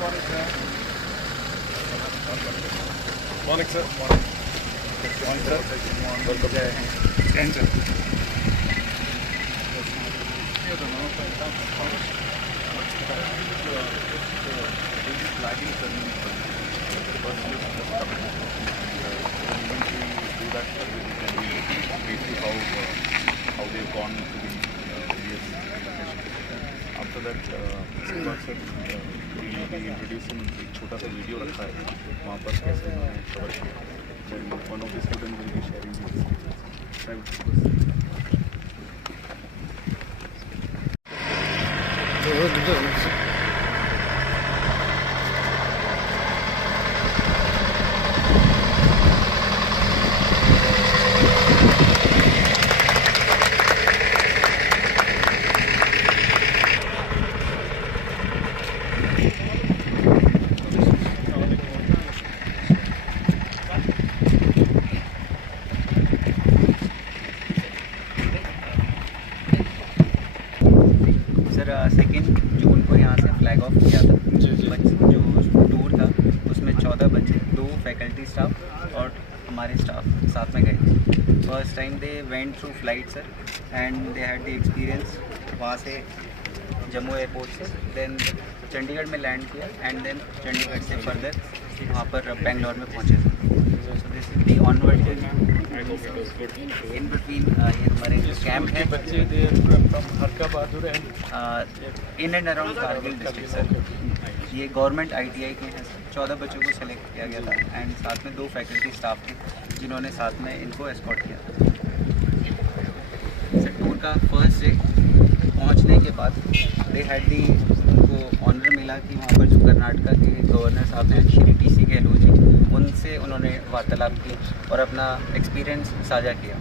Morning, sir. Morning, sir. Welcome. Sir. How they've gone to the previous implementation. After that, we'll be introducing एक छोटा सा video रखा है वहाँ पर कैसे उन्होंने कवर किया. Then one of the students will be sharing this. Second June को यहाँ से फ्लैग ऑफ किया था. जो टूर था उसमें 14 बच्चे, 2 फैकल्टी स्टाफ और हमारे स्टाफ साथ में गए. First time they went through flight sir and they had the experience. वहाँ से जम्मू एयरपोर्ट से देन चंडीगढ़ में लैंड किया एंड देन चंडीगढ़ से फर्दर वहाँ पर बेंगलोर में पहुँचे. So this is the onward journey. In between ये हमारे कैंप है बच्चे in and around Kargil district sir. ये गवर्नमेंट ITI के हैं सर. 14 बच्चों को सेलेक्ट किया गया था एंड साथ में 2 फैकल्टी स्टाफ थे जिन्होंने साथ में इनको एस्कॉर्ट किया था. सर टूर का फर्स्ट डे पहुंचने के बाद दे हैड दी उनको ऑनर मिला कि वहाँ पर जो कर्नाटका के गवर्नर साहब हैं श्री TC गहलोत जी, उनसे उन्होंने वार्तालाप की और अपना एक्सपीरियंस साझा किया.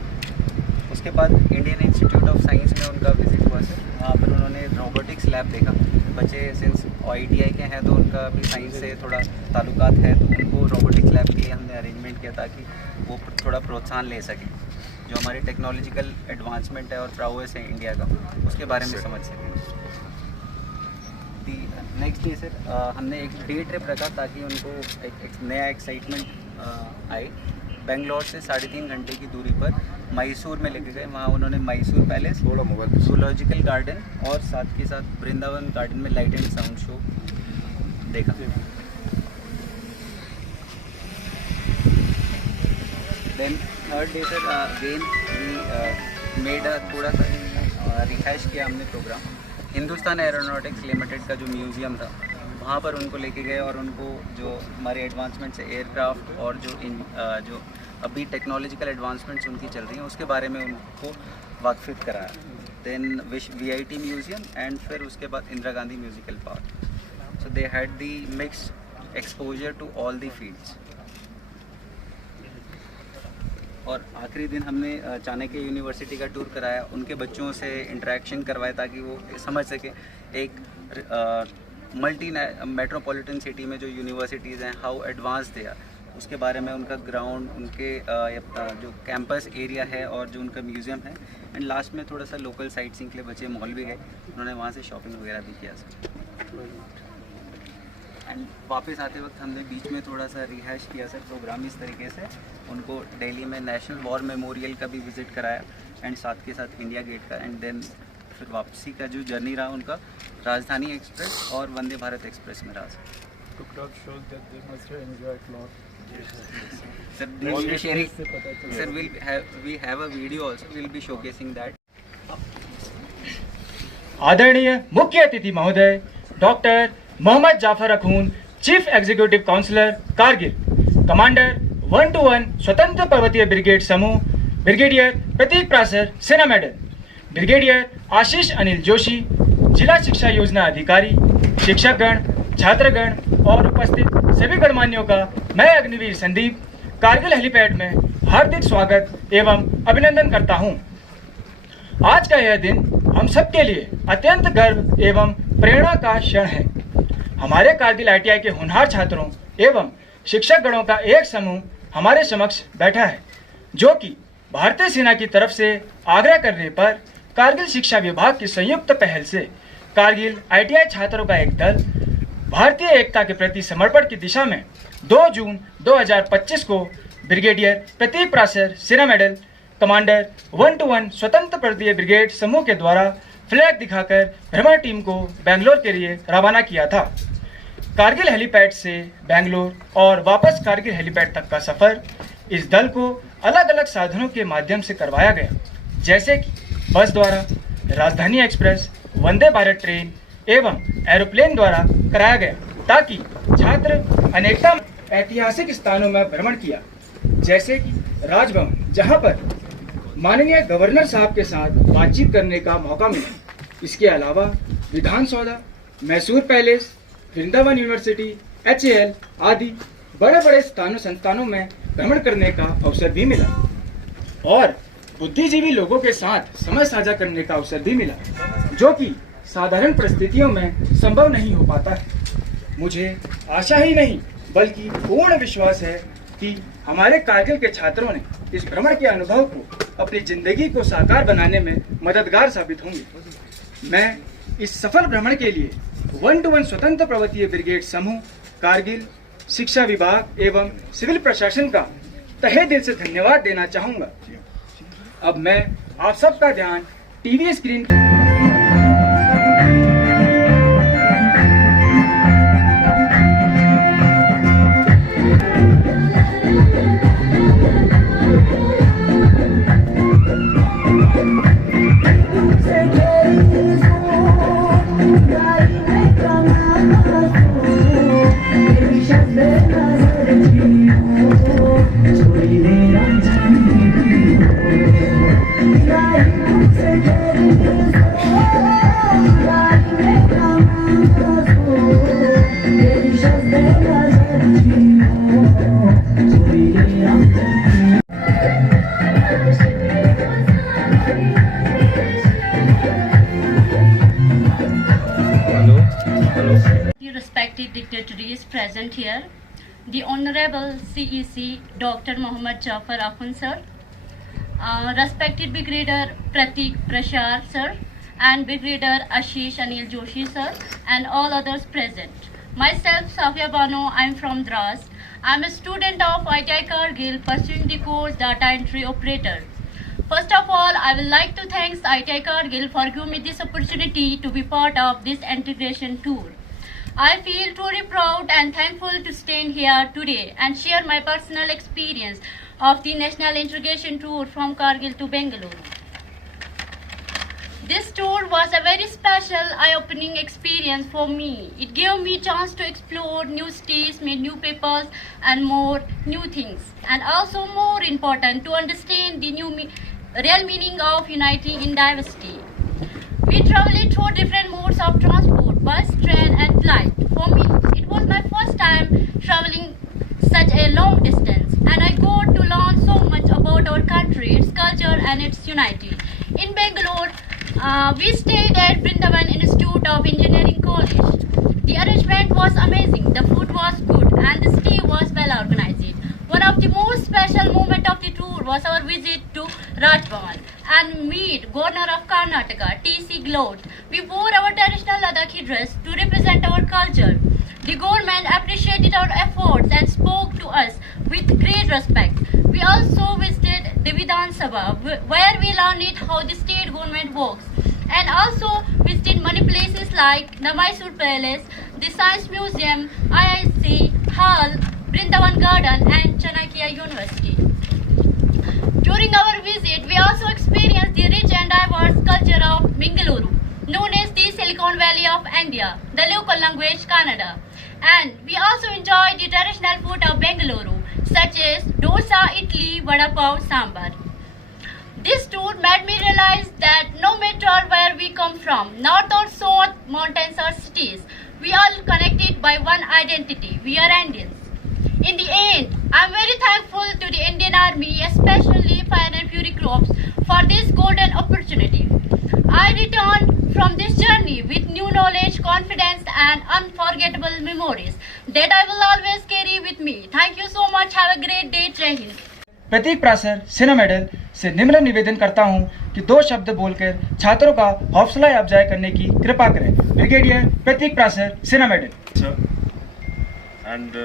उसके बाद इंडियन इंस्टीट्यूट ऑफ साइंस में उनका विजिट हुआ सर. वहाँ पर उन्होंने रोबोटिक्स लैब देखा. बच्चे सिंस ITI के हैं तो उनका भी साइंस से थोड़ा ताल्लुकात है, तो उनको रोबोटिक्स लैब के लिए हमने अरेंजमेंट किया ताकि वो थोड़ा प्रोत्साहन ले सकें. जो हमारी टेक्नोलॉजिकल एडवांसमेंट है और प्राउस है इंडिया का, उसके बारे में समझ सकें. नेक्स्ट डे सर हमने एक डे ट्रिप रखा ताकि उनको एक नया एक्साइटमेंट आए. बेंगलोर से 3.5 घंटे की दूरी पर मैसूर में लेके गए. वहाँ उन्होंने मैसूर पैलेस, जूलॉजिकल गार्डन और साथ के साथ वृंदावन गार्डन में लाइट एंड साउंड शो देखा. Then third day sir again we made थोड़ा सा रिहाइश किया हमने प्रोग्राम. हिंदुस्तान एरोनॉटिक्स लिमिटेड का जो म्यूज़ियम था वहाँ पर उनको लेके गए और उनको जो हमारे एडवांसमेंट्स है एयरक्राफ्ट और जो अभी टेक्नोलॉजिकल एडवांसमेंट्स उनकी चल रही हैं उसके बारे में उनको वाकफित कराया. देन VIT म्यूज़ियम एंड फिर उसके बाद Indira Gandhi musical park. So they had the mixed exposure to all the fields. और आखिरी दिन हमने चाणक्य यूनिवर्सिटी का टूर कराया. उनके बच्चों से इंटरेक्शन करवाया ताकि वो समझ सकें एक मल्टी मेट्रोपॉलिटन सिटी में जो यूनिवर्सिटीज़ हैं हाउ एडवांस दे आर, उसके बारे में उनका ग्राउंड, उनके जो कैंपस एरिया है और जो उनका म्यूज़ियम है. एंड लास्ट में थोड़ा सा लोकल साइट सीइंग के लिए बच्चे मॉल भी गए. उन्होंने वहाँ से शॉपिंग वगैरह भी किया सर. एंड वापस आते वक्त हमने बीच में थोड़ा सा रिहाइश किया सर. प्रोग्राम इस तरीके से उनको दिल्ली में नेशनल वॉर मेमोरियल का भी विज़िट कराया एंड साथ के साथ इंडिया गेट का. एंड देन फिर वापसी का जो जर्नी रहा उनका राजधानी एक्सप्रेस और वंदे भारत एक्सप्रेस में रहा sir. Sir we have a video also, will be showcasing that. आदरणीय मुख्य अतिथि महोदय doctor Mohammad Jafar Akhoon, chief executive councillor Kargil, commander 121 स्वतंत्र पर्वतीय ब्रिगेड समूह, brigadier Prateek Prasar Sena medal, brigadier Ashish Anil Joshi, जिला शिक्षा योजना अधिकारी, शिक्षकगण, छात्रगण और उपस्थित सभी गणमान्यों का मैं अग्निवीर संदीप कारगिल हेलीपैड में हार्दिक स्वागत एवं अभिनंदन करता हूं। आज का यह दिन हम सबके लिए अत्यंत गर्व एवं प्रेरणा का क्षण है। हमारे कारगिल ITI के होनहार छात्रों एवं शिक्षक गणों का एक समूह हमारे समक्ष बैठा है, जो कि भारतीय सेना की तरफ से आग्रह करने पर कारगिल शिक्षा विभाग की संयुक्त पहल से कारगिल ITI छात्रों का एक दल भारतीय एकता के प्रति समर्पण की दिशा में 2 जून 2025 को brigadier Prateek Prasar Sena medal commander 121 स्वतंत्र पर्वतीय ब्रिगेड समूह के द्वारा फ्लैग दिखाकर भ्रमण टीम को बेंगलोर के लिए रवाना किया था। कारगिल हेलीपैड से बेंगलोर और वापस कारगिल हेलीपैड तक का सफर इस दल को अलग अलग साधनों के माध्यम से करवाया गया, जैसे कि बस द्वारा, राजधानी एक्सप्रेस, वंदे भारत ट्रेन एवं एरोप्लेन द्वारा कराया गया, ताकि छात्र अनेकता ऐतिहासिक स्थानों में भ्रमण किया, जैसे कि राजभवन, जहां पर माननीय गवर्नर साहब के साथ बातचीत करने का मौका मिला। इसके अलावा विधान Soudha, Mysore palace, Vrindavan university, HAL आदि बड़े बड़े संस्थानों में भ्रमण करने का अवसर भी मिला और बुद्धिजीवी लोगों के साथ समय साझा करने का अवसर भी मिला, जो कि साधारण परिस्थितियों में संभव नहीं हो पाता है। मुझे आशा ही नहीं बल्कि पूर्ण विश्वास है कि हमारे कारगिल के छात्रों ने इस भ्रमण के अनुभव को अपनी जिंदगी को साकार बनाने में मददगार साबित होंगे। मैं इस सफल भ्रमण के लिए 121 स्वतंत्र पर्वतीय ब्रिगेड समूह, कारगिल, शिक्षा विभाग एवं सिविल प्रशासन का तहे दिल से धन्यवाद देना चाहूंगा। अब मैं आप सबका ध्यान TV screen Respected dignitaries present here, the Honorable CEC Dr. Mohammad Jafar Akhund sir, respected Brigadier Pratik Prashar sir, and Brigadier Ashish Anil Joshi sir, and all others present. Myself, Safia Bano, I am from Dras. I am a student of ITI Kargil pursuing the course Data Entry Operator. First of all, I would like to thank ITI Kargil for giving me this opportunity to be part of this integration tour. I feel truly proud and thankful to stand here today and share my personal experience of the National Integration Tour from Kargil to Bangalore. This tour was a very special, eye-opening experience for me. It gave me a chance to explore new states, meet new peoples, and more new things. And also more important, to understand the real meaning of uniting in diversity. We traveled through different modes of transport, bus, train, and flight. For me, it was my first time traveling such a long distance, and I got to learn so much about our country, its culture, and its unity. In Bangalore, we stayed at Vrindavan Institute of Engineering College. The arrangement was amazing, the food was good, and the stay was well organized. One of the most special moments of the tour was our visit to Rajbhavan and meet Governor of Karnataka, T.C. Glot. We wore our traditional Ladakhi dress to represent our culture. The government appreciated our efforts and spoke to us with great respect. We also visited the Vidhan Sabha, where we learned how the state government works, and also visited many places like the Mysore Palace, the Science Museum, IIC, Hall, Vrindavan Garden, and Chanakya University. During our visit, we also experienced the rich and diverse culture of Bengaluru, known as the Silicon Valley of India, the local language Kannada. And we also enjoyed the traditional food of Bengaluru, such as dosa, idli, vada pav, sambar. This tour made me realize that no matter where we come from, north or south, mountains or cities, we are connected by one identity. We are Indians. In the end, I am very thankful to the Indian Army, especially Fire and Fury Corps, for this golden opportunity. I returned from this journey with new knowledge, confidence, and unforgettable memories that I will always carry with me. Thank you so much. Have a great day. Jai Hind. Prateek Prasar Sena medal से निम्न निवेदन करता हूं कि कि 2 शब्द बोलकर छात्रों का हौसला अफजाई करने की कृपा करें। Brigadier Prateek Prasar, Sena medal. Sir, and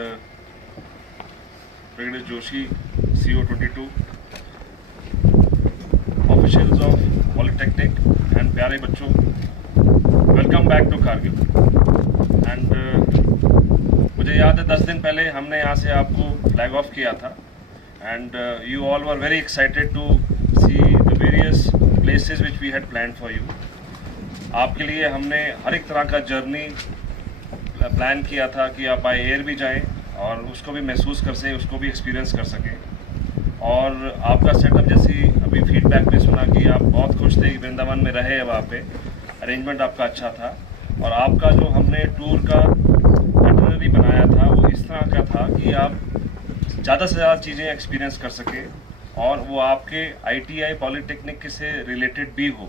Brigadier Joshi, CO22, officials of Polytechnic and प्यारे बच्चों, welcome back to Kargil. And मुझे याद है 10 दिन पहले हमने यहाँ से आपको फ्लैग ऑफ किया था and you all were very excited to see the various places which we had plan for you. आपके लिए हमने हर एक तरह का जर्नी प्लान किया था कि आप बाय एयर भी जाएं और उसको भी महसूस कर सकें, उसको भी एक्सपीरियंस कर सकें। और आपका सेटअप जैसी अभी फीडबैक में सुना कि आप बहुत खुश थे, वृंदावन में रहे वहाँ पे, अरेंजमेंट आपका अच्छा था। और आपका जो हमने टूर का आइटिनरी बनाया था वो इस तरह का था कि आप ज़्यादा से ज़्यादा चीज़ें एक्सपीरियंस कर सकें और वो आपके ITI पॉलीटेक्निक से रिलेटेड भी हो।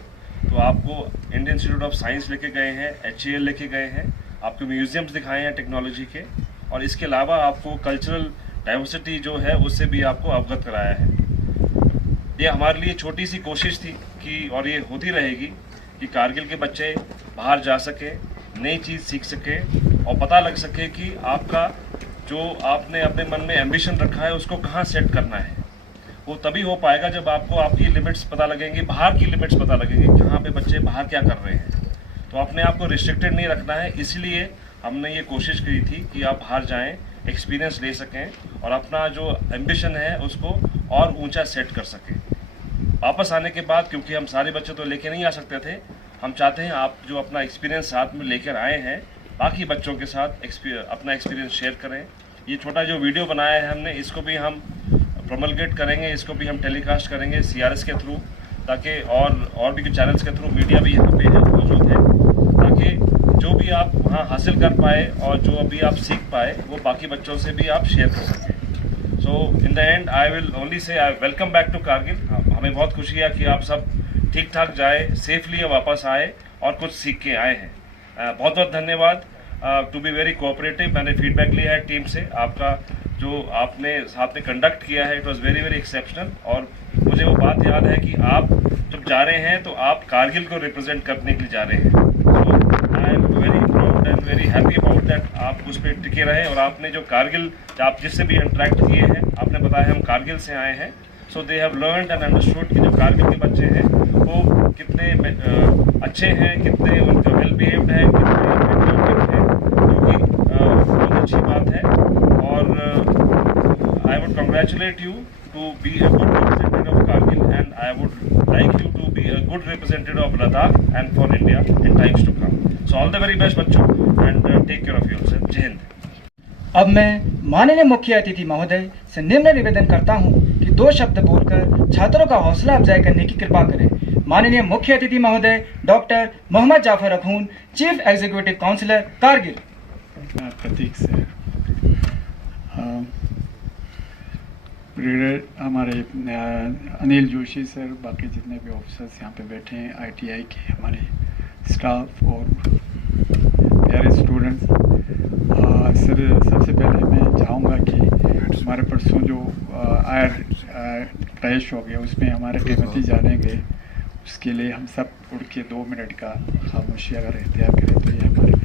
तो आपको इंडियन इंस्टीट्यूट ऑफ साइंस लेके गए हैं, HAL लेके गए हैं, आपको म्यूजियम्स दिखाए हैं टेक्नोलॉजी के, और इसके अलावा आपको कल्चरल डाइवर्सिटी जो है उससे भी आपको अवगत कराया है। ये हमारे लिए छोटी सी कोशिश थी कि, और ये होती रहेगी, कि कारगिल के बच्चे बाहर जा सके, नई चीज़ सीख सके और पता लग सके कि आपका जो आपने अपने मन में एम्बिशन रखा है उसको कहाँ सेट करना है। वो तभी हो पाएगा जब आपको आपकी लिमिट्स पता लगेंगी, बाहर की लिमिट्स पता लगेंगी, कहाँ पे बच्चे बाहर क्या कर रहे हैं। तो अपने आप को रिस्ट्रिक्टेड नहीं रखना है, इसलिए हमने ये कोशिश की थी कि आप बाहर जाएं, एक्सपीरियंस ले सकें और अपना जो एम्बिशन है उसको और ऊंचा सेट कर सकें। वापस आने के बाद, क्योंकि हम सारे बच्चे तो लेके नहीं आ सकते थे, हम चाहते हैं आप जो अपना एक्सपीरियंस साथ में लेकर आए हैं बाकी बच्चों के साथ अपना एक्सपीरियंस शेयर करें। ये छोटा जो वीडियो बनाया है हमने, इसको भी हम प्रोमलगेट करेंगे, इसको भी हम टेलीकास्ट करेंगे CRS के थ्रू, ताकि और भी कुछ चैनल्स के थ्रू, मीडिया भी यहाँ पे है, मौजूद है, ताकि जो भी आप वहाँ हासिल कर पाए और जो अभी आप सीख पाए वो बाकी बच्चों से भी आप शेयर कर सकें। So in the end I will only say I welcome back to Kargil. हमें बहुत खुशी है कि आप सब ठीक ठाक जाए, सेफली वापस आए और कुछ सीख के आए हैं। बहुत बहुत धन्यवाद। टू बी वेरी कोऑपरेटिव, मैंने फीडबैक लिया है टीम से, आपका जो आपने साथ में कंडक्ट किया है it was very very exceptional. और मुझे वो बात याद है कि आप जब जा रहे हैं तो आप कारगिल को रिप्रेजेंट करने के लिए जा रहे हैं। तो I am very proud and very happy about that आप उस पर टिके रहे। और आपने जो कारगिल, आप जिससे भी इंटरेक्ट किए हैं, आपने बताया हम कारगिल से आए हैं, so they have learned and understood कि जो कारगिल के बच्चे हैं वो कितने अच्छे हैं, कितने उनका वेल बिहेव्ड है, कितने पेट्रियोटिक हैं, जो कि बहुत अच्छी बात है। और I would congratulate you to be a good representative of Kargil and I would like you to be a good representative of Ladakh and for India in times to come. So all the very best बच्चों and take care of yourself. Jai Hind. अब मैं माननीय मुख्य अतिथि महोदय से निम्न निवेदन करता हूं कि 2 शब्द बोलकर छात्रों का हौसला अफजाई करने की कृपा करें। माननीय मुख्य अतिथि महोदय doctor Mohammad Jafar Akhoon, chief executive councillor, Kargil. Prateek से ब्रिगेडियर हमारे अनिल जोशी सर, बाकी जितने भी ऑफिसर्स यहाँ पे बैठे हैं, ITI के हमारे स्टाफ और प्यारे स्टूडेंट्स, सर सबसे पहले मैं चाहूँगा कि हमारे परसों जो आयर क्रैश हो गया उसमें हमारे कीमती जाने गए, उसके लिए हम सब उड़ के 2 मिनट का खामोशी अगर इख्तियार करें तो ये हमारे लिए।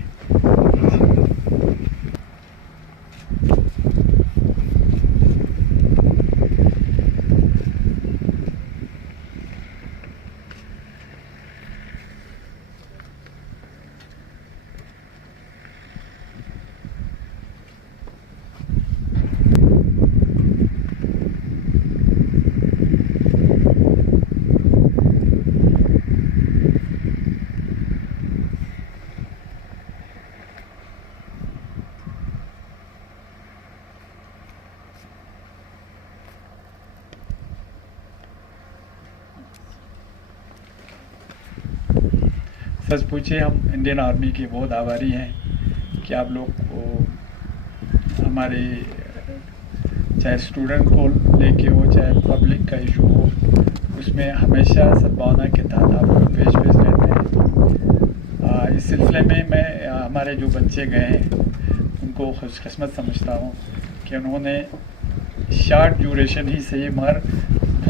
सच पूछे हम इंडियन आर्मी के बहुत आभारी हैं कि आप लोग को हमारे चाहे स्टूडेंट को लेके हो चाहे पब्लिक का इशू हो, उसमें हमेशा सद्भावना के तहत आप लोग पेश रहते हैं। इस सिलसिले में मैं हमारे जो बच्चे गए हैं उनको खुशकिस्मत समझता हूँ कि उन्होंने शॉर्ट ड्यूरेशन ही सही मगर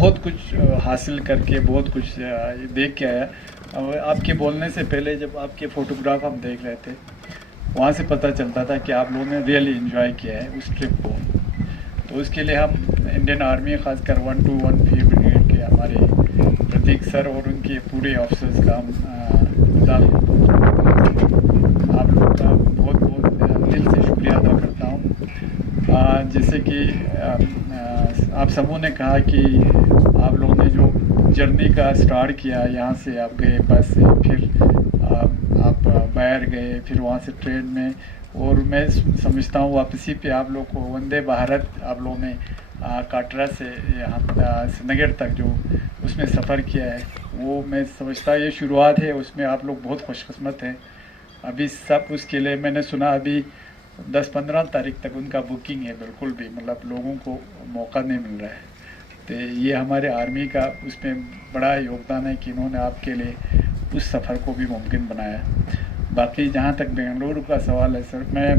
बहुत कुछ हासिल करके बहुत कुछ देख के आया। आपके बोलने से पहले जब आपके फ़ोटोग्राफ हम देख रहे थे, वहाँ से पता चलता था कि आप लोगों ने रियली एंजॉय किया है उस ट्रिप को। तो उसके लिए हम इंडियन आर्मी ख़ासकर 121 ब्रिगेड के हमारे प्रतीक सर और उनके पूरे ऑफिसर्स का हम आप लोग का बहुत बहुत दिल से शुक्रिया अदा करता हूँ। जैसे कि आप सबों ने कहा कि आप लोगों ने जो जर्नी का स्टार्ट किया, यहाँ से आप गए बस से, फिर आप बाहर गए, फिर वहाँ से ट्रेन में, और मैं समझता हूँ वापसी पे आप लोग को वंदे भारत आप लोगों ने काटरा से यहाँ श्रीनगर तक जो उसमें सफ़र किया है, वो मैं समझता ये शुरुआत है, उसमें आप लोग बहुत खुशकिस्मत हैं। अभी सब उसके लिए मैंने सुना अभी 10-15 तारीख तक उनका बुकिंग है, बिल्कुल भी मतलब लोगों को मौका नहीं मिल रहा है। तो ये हमारे आर्मी का उसमें बड़ा योगदान है कि इन्होंने आपके लिए उस सफ़र को भी मुमकिन बनाया। बाकी जहाँ तक बेंगलुरु का सवाल है सर, मैं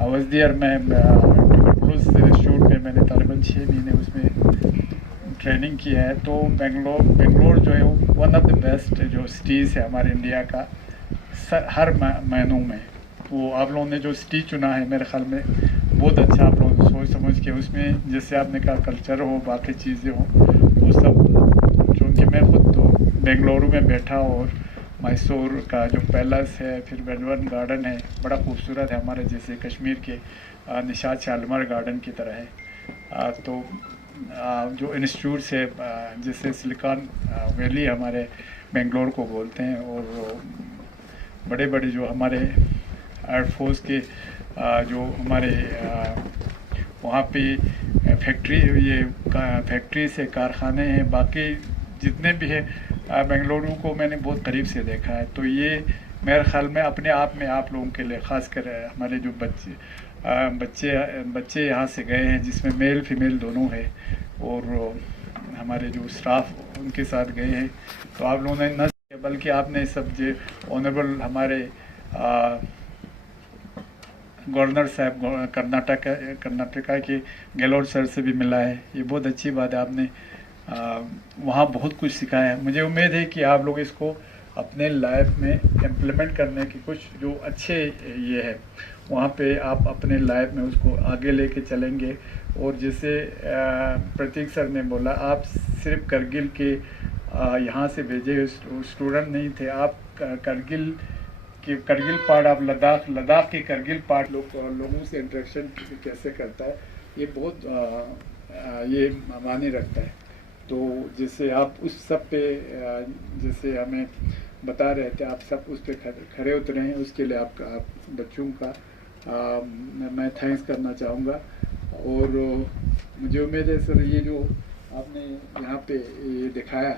वॉज देयर, मैं इंस्टीट्यूट में मैंने तकरीबन 6 महीने उसमें ट्रेनिंग किया है। तो बेंगलोर जो है वन ऑफ द बेस्ट जो सिटीज़ है हमारे इंडिया का हर महीनों में। वो आप लोगों ने जो सिटी चुना है मेरे ख्याल में बहुत अच्छा, आप लोगों ने सोच समझ के उसमें जैसे आपने कहा कल्चर हो, बाकी चीज़ें हो, वो सब। चूँकि मैं खुद तो बेंगलुरु में बैठा और मैसूर का जो पैलेस है, फिर वेडवन गार्डन है, बड़ा खूबसूरत है, हमारे जैसे कश्मीर के निशात शालीमार गार्डन की तरह है। तो जो इंस्टीट्यूट से जैसे सिलिकॉन वैली हमारे बेंगलोर को बोलते हैं, और बड़े बड़े जो हमारे एयरफोर्स के जो हमारे वहाँ पे फैक्ट्री से कारखाने हैं, बाकी जितने भी हैं, बेंगलुरु को मैंने बहुत करीब से देखा है। तो ये मेरे ख्याल में अपने आप में आप लोगों के लिए ख़ासकर हमारे जो बच्चे यहाँ से गए हैं, जिसमें मेल फीमेल दोनों है, और हमारे जो स्टाफ उनके साथ गए हैं, तो आप लोगों ने न बल्कि आपने सब जो ऑनरेबल हमारे गवर्नर साहब कर्नाटका के गहलोत सर से भी मिला है। ये बहुत अच्छी बात है, आपने वहाँ बहुत कुछ सिखाया है। मुझे उम्मीद है कि आप लोग इसको अपने लाइफ में इम्प्लीमेंट करने की कुछ जो अच्छे ये है वहाँ पे आप अपने लाइफ में उसको आगे लेके चलेंगे। और जैसे प्रतीक सर ने बोला, आप सिर्फ करगिल के यहाँ से भेजे स्टूडेंट नहीं थे, आप करगिल पार्ट, आप लद्दाख के करगिल पार्ट लोगों से इंटरेक्शन कैसे करता है, ये बहुत ये मायने रखता है। तो जैसे आप उस सब पे जैसे हमें बता रहे थे, आप सब उस पर खड़े उतरे हैं, उसके लिए आप बच्चों का मैं थैंक्स करना चाहूँगा। और मुझे उम्मीद है सर, ये जो आपने यहाँ पे ये दिखाया,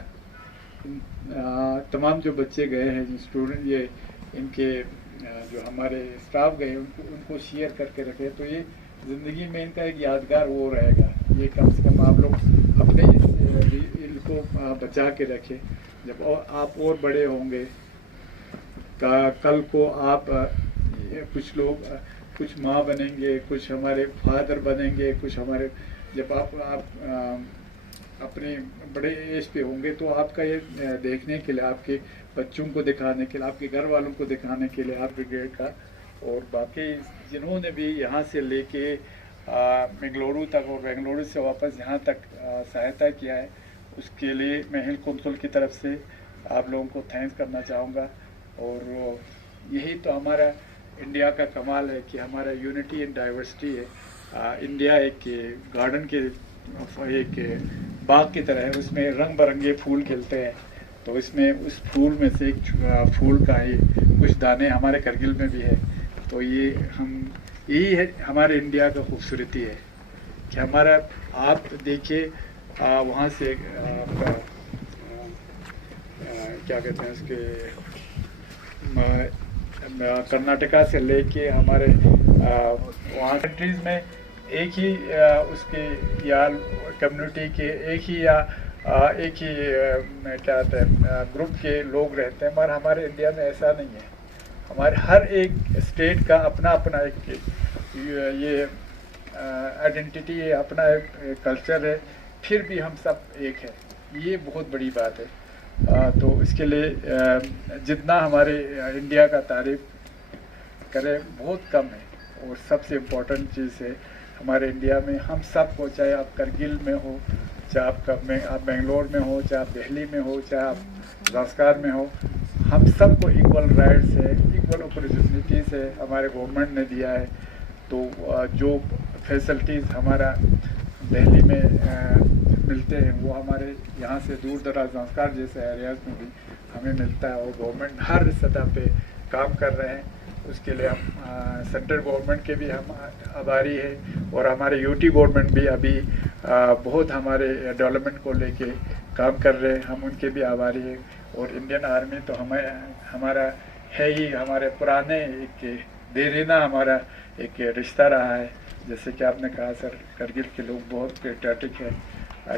तमाम जो बच्चे गए हैं, जो स्टूडेंट, ये इनके जो हमारे स्टाफ गए उनको शेयर करके रखे, तो ये ज़िंदगी में इनका एक यादगार वो रहेगा। ये कम से कम आप लोग अपने इनको बचा के रखें। जब आप और बड़े होंगे, कल को आप कुछ लोग कुछ माँ बनेंगे, कुछ हमारे फादर बनेंगे, कुछ हमारे, जब आप अपने बड़े एज पे होंगे, तो आपका ये देखने के लिए, आपके बच्चों को दिखाने के लिए, आपके घर वालों को दिखाने के लिए आप ब्रिगेड का, और बाकी जिन्होंने भी यहाँ से लेके बेंगलुरु तक और बेंगलुरु से वापस यहाँ तक सहायता किया है, उसके लिए मैं हिल कौंसिल की तरफ से आप लोगों को थैंक्स करना चाहूँगा। और यही तो हमारा इंडिया का कमाल है कि हमारा यूनिटी इन डाइवर्सिटी है। इंडिया एक गार्डन के एक बाग की तरह है, उसमें रंग बिरंगे फूल खिलते हैं। तो इसमें उस फूल में से एक फूल का ही कुछ दाने हमारे करगिल में भी है। तो ये यही है हमारे इंडिया का खूबसूरती है कि हमारा, आप देखिए वहाँ से क्या कहते हैं उसके, कर्नाटका से लेके हमारे वहाँ कंट्रीज़ में एक ही उसके या कम्युनिटी के एक ही क्या कहते हैं ग्रुप के लोग रहते हैं, मगर हमारे इंडिया में ऐसा नहीं है। हमारे हर एक स्टेट का अपना अपना एक ये आइडेंटिटी है, अपना एक कल्चर है फिर भी हम सब एक है, ये बहुत बड़ी बात है। तो इसके लिए जितना हमारे इंडिया का तारीफ करें बहुत कम है। और सबसे इम्पोर्टेंट चीज़ है हमारे इंडिया में हम सबको, चाहे आप करगिल में हो, चाहे आप बेंगलोर में हो, चाहे आप दिल्ली में हो, चाहे आप ज़ास्कार में हो, हम सबको इक्वल राइट्स है, इक्वल अपॉर्चुनिटीज़ है हमारे गवर्नमेंट ने दिया है। तो जो फैसिलिटीज़ हमारा दिल्ली में मिलते हैं वो हमारे यहाँ से दूर दराज ज़ास्कार जैसे एरियाज़ में भी हमें मिलता है। और गवर्नमेंट हर सतह पे काम कर रहे हैं, उसके लिए हम सेंट्रल गवर्नमेंट के भी हम आभारी है। और हमारे यूटी गवर्नमेंट भी अभी बहुत हमारे डेवलपमेंट को लेके काम कर रहे हैं, हम उनके भी आभारी है। और इंडियन आर्मी तो हमारा है ही, हमारे पुराने एक देरीना हमारा एक रिश्ता रहा है। जैसे कि आपने कहा सर, करगिल के लोग बहुत पेट्रियाटिक है,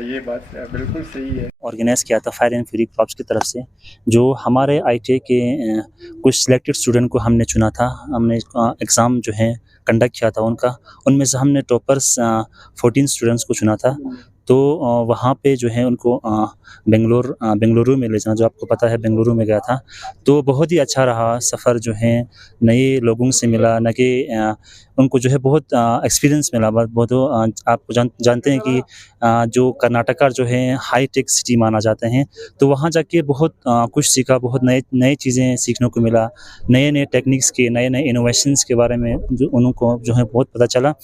ये बात बिल्कुल सही है। ऑर्गेनाइज़ किया था फायर एंड फ्यूरी कॉर्प्स की तरफ से, जो हमारे ITI के कुछ सिलेक्टेड स्टूडेंट को हमने चुना था। हमने एग्ज़ाम जो है कंडक्ट किया था उनका, उनमें से हमने टॉपर्स 14 स्टूडेंट्स को चुना था। तो वहाँ पे जो है उनको बेंगलुरु में ले जाना, जो आपको पता है बेंगलुरु में गया था। तो बहुत ही अच्छा रहा सफ़र, जो है नए लोगों से मिला, न कि उनको जो है बहुत एक्सपीरियंस मिला। बहुत आपको जानते हैं कि जो कर्नाटका जो है हाई टेक सिटी माना जाते हैं, तो वहाँ जाके बहुत कुछ सीखा, बहुत नए चीज़ें सीखने को मिला, नए टेक्निक्स के, नए इनोवेशंस के बारे में जो उनको जो है बहुत पता चला।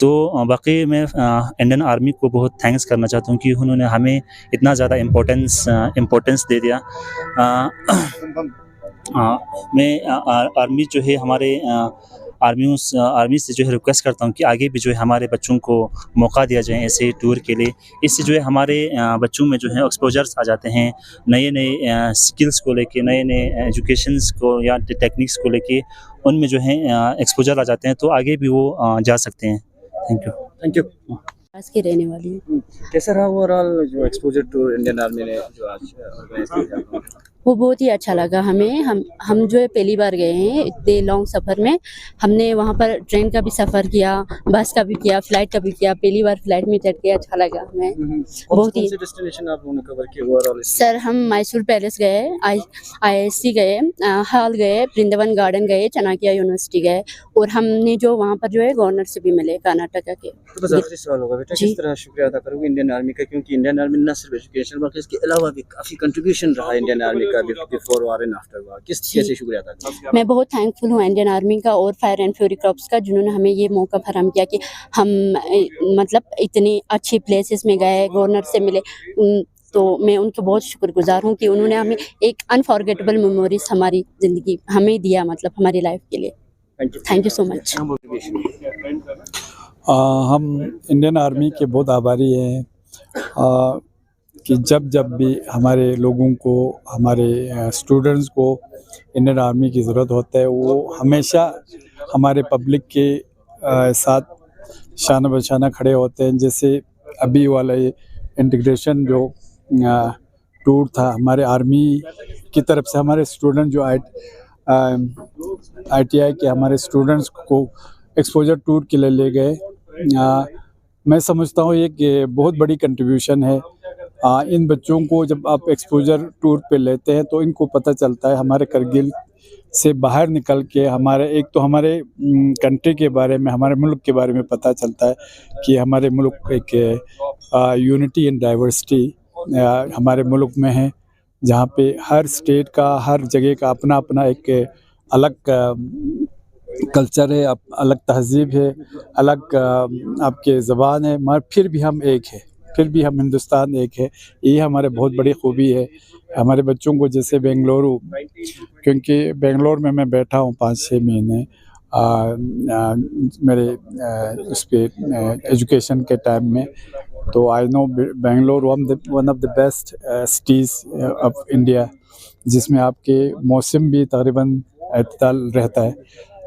तो वाकई मैं इंडियन आर्मी को बहुत थैंक्स करना चाहता हूँ कि उन्होंने हमें इतना ज़्यादा इम्पोर्टेंस दे दिया। मैं आर्मी जो है हमारे आर्मी से जो है रिक्वेस्ट करता हूँ कि आगे भी जो है हमारे बच्चों को मौका दिया जाए ऐसे टूर के लिए। इससे जो है हमारे बच्चों में जो है एक्सपोजर्स आ जाते हैं, नए स्किल्स को लेके, नए एजुकेशंस को या टेक्निक्स को लेके उनमें जो है एक्सपोजर आ जाते हैं, तो आगे भी वो जा सकते हैं। Thank you. पास की रहने वाली हूँ। कैसा रहा ओवरऑल जो एक्सपोजर टू इंडियन आर्मी ने जो आज ऑर्गेनाइज किया? वो बहुत ही अच्छा लगा हमें। हम जो है पहली बार गए हैं इतने लॉन्ग सफ़र में। हमने वहाँ पर ट्रेन का भी सफ़र किया, बस का भी किया, फ्लाइट का भी किया। पहली बार फ्लाइट में चढ़ के अच्छा लगा हमें बहुत ही। डेस्टिनेशन आप लोगों ने कवर किया ओवरऑल? सर हम मैसूर पैलेस गए, IISc गए, हॉल गए, वृंदावन गार्डन गए, चाणक्य यूनिवर्सिटी गए। और हमने जो वहाँ पर जो है गवर्नर से भी मिले कर्नाटका के। तो बस आखिरी सवाल होगा बेटा, किस तरह शुक्रिया अदा करोगे इंडियन आर्मी का, क्योंकि इंडियन आर्मी न सिर्फ एजुकेशन बल्कि इसके अलावा भी काफ़ी कंट्रीब्यूशन रहा इंडियन आर्मी का बिफोर वार एंड आफ्टर वार। कैसे शुक्रिया अदा करोगे? मैं बहुत थैंकफुल हूँ इंडियन आर्मी का और फायर एंड फ्यूरी कॉर्प्स का, जिन्होंने हमें ये मौका फराहम किया कि हम मतलब इतनी अच्छी प्लेसेस में गए, गवर्नर से मिले। तो मैं उनके बहुत शुक्रगुजार हूँ कि उन्होंने हमें एक अनफॉरगेटेबल मेमोरीज हमारी ज़िंदगी हमें दिया, मतलब हमारी लाइफ के लिए। Thank you so much. हम इंडियन आर्मी के बहुत आभारी हैं कि जब भी हमारे लोगों को, हमारे स्टूडेंट्स को इंडियन आर्मी की ज़रूरत होता है, वो हमेशा हमारे पब्लिक के साथ शाना बशाना खड़े होते हैं। जैसे अभी वाला ये इंटीग्रेशन जो टूर था हमारे आर्मी की तरफ से, हमारे स्टूडेंट जो ITI के हमारे स्टूडेंट्स को एक्सपोजर टूर के लिए ले गए, मैं समझता हूँ ये बहुत बड़ी कंट्रीब्यूशन है। इन बच्चों को जब आप एक्सपोजर टूर पे लेते हैं तो इनको पता चलता है हमारे करगिल से बाहर निकल के हमारे हमारे कंट्री के बारे में, हमारे मुल्क के बारे में पता चलता है कि हमारे मुल्क एक यूनिटी एंड डाइवर्सिटी हमारे मुल्क में है, जहाँ पे हर स्टेट का, हर जगह का अपना अपना एक अलग कल्चर है, अलग तहजीब है, अलग आपके ज़बान है, मगर फिर भी हम एक है, फिर भी हम हिंदुस्तान एक है। ये हमारे बहुत बड़ी खूबी है। हमारे बच्चों को जैसे बेंगलुरु, क्योंकि बेंगलोर में मैं बैठा हूँ 5-6 महीने मेरे उस पर एजुकेशन के टाइम में, तो I know Bangalore one of the best cities of India, जिसमें आपके मौसम भी तकरीबन अतदल रहता है,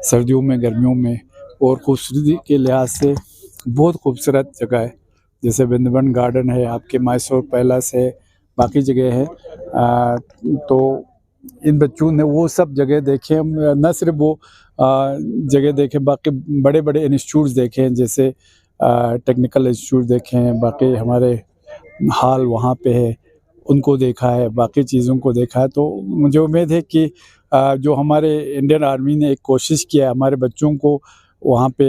सर्दियों में, गर्मियों में, और खूबसूरती के लिहाज से बहुत खूबसूरत जगह है। जैसे वृंदावन गार्डन है, आपके मैसूर पैलेस है, बाकी जगह है। तो इन बच्चों ने वो सब जगह देखे, न सिर्फ वो जगह देखे, बाकी बड़े बड़े इंस्टीट्यूट्स देखे हैं, जैसे टेक्निकल इंस्टीट्यूट देखे हैं, बाकी हमारे हाल वहाँ पे है उनको देखा है, बाकी चीज़ों को देखा है। तो मुझे उम्मीद है कि जो हमारे इंडियन आर्मी ने एक कोशिश किया है हमारे बच्चों को वहाँ पे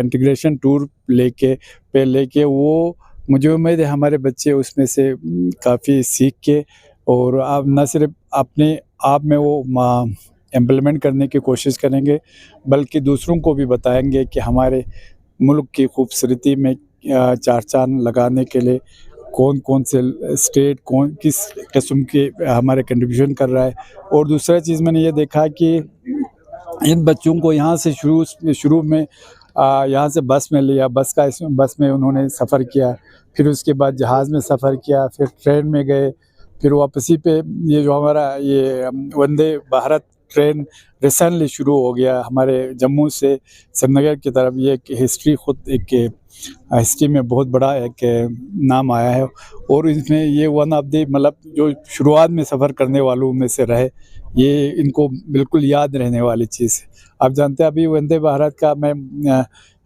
इंटीग्रेशन टूर लेके वो मुझे उम्मीद है हमारे बच्चे उसमें से काफ़ी सीख के और अब न सिर्फ अपने आप में वो इम्प्लीमेंट करने की कोशिश करेंगे बल्कि दूसरों को भी बताएंगे कि हमारे मुल्क की खूबसूरती में चार चांद लगाने के लिए कौन कौन से स्टेट किस किस्म के हमारे कंट्रीब्यूशन कर रहा है। और दूसरा चीज़ मैंने ये देखा कि इन बच्चों को यहाँ से शुरू में यहाँ से बस में लिया, बस में उन्होंने सफ़र किया, फिर उसके बाद जहाज़ में सफ़र किया, फिर ट्रेन में गए, फिर वापसी पे ये जो हमारा ये वंदे भारत ट्रेन रिसेंटली शुरू हो गया हमारे जम्मू से श्रीनगर की तरफ। ये एक हिस्ट्री हिस्ट्री में बहुत बड़ा एक नाम आया है और इसमें ये वन ऑफ द मतलब जो शुरुआत में सफ़र करने वालों में से रहे, ये इनको बिल्कुल याद रहने वाली चीज़ है। आप जानते हैं अभी वंदे भारत का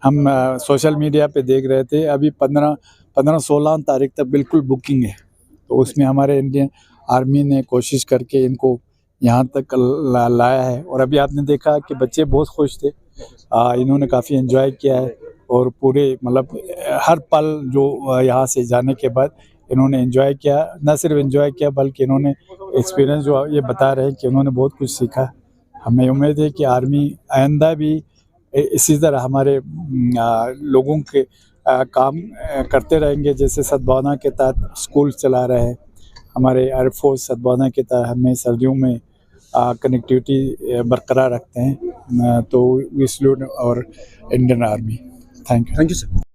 हम सोशल मीडिया पे देख रहे थे, अभी 15-16 तारीख तक बिल्कुल बुकिंग है। तो उसमें हमारे इंडियन आर्मी ने कोशिश करके इनको यहाँ तक लाया है और अभी आपने देखा कि बच्चे बहुत खुश थे, इन्होंने काफ़ी एंजॉय किया है और पूरे मतलब हर पल जो यहाँ से जाने के बाद इन्होंने एंजॉय किया, न सिर्फ एंजॉय किया बल्कि इन्होंने एक्सपीरियंस जो ये बता रहे हैं कि उन्होंने बहुत कुछ सीखा। हमें उम्मीद है कि आर्मी आइंदा भी इसी तरह हमारे लोगों के काम करते रहेंगे। जैसे सद्भावना के तहत स्कूल चला रहे हैं हमारे एयरफोर्स, सद्भावना के तहत हमें सर्दियों में कनेक्टिविटी बरकरार रखते हैं। तो वी सैल्यूट और Indian army. Thank you sir.